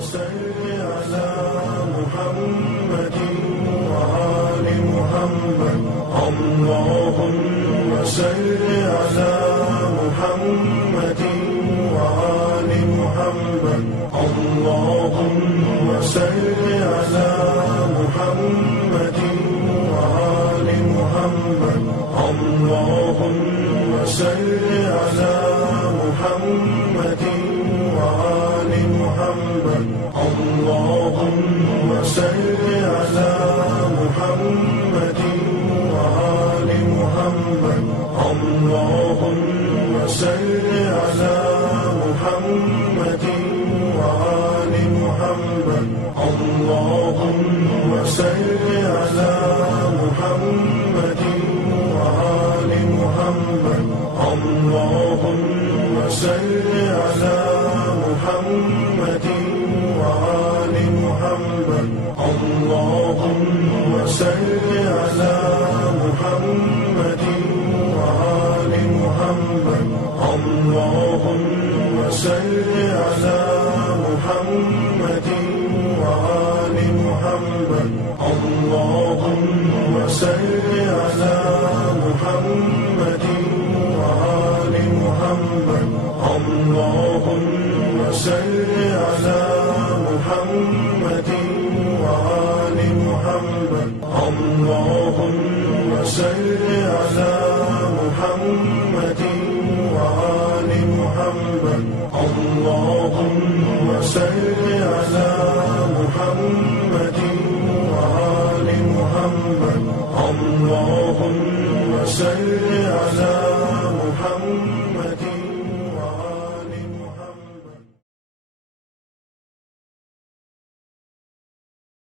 صل على محمد وآل محمد. اللهم صل على محمد وآل محمد. اللهم صل على محمد وآل محمد. اللهم صل على محمد وآل محمد. اللهم صل على محمد وآل محمد. اللهم صل على محمد وآل محمد. اللهم صل على محمد وآل محمد. اللهم صل على محمد وآل محمد. اللهم صل على محمد وآل محمد. اللهم صل على محمد وآل محمد. اللهم صل على محمد وآل محمد. اللهم صل على محمد وآل محمد. اللهم صل على محمد وآل محمد. اللهم صل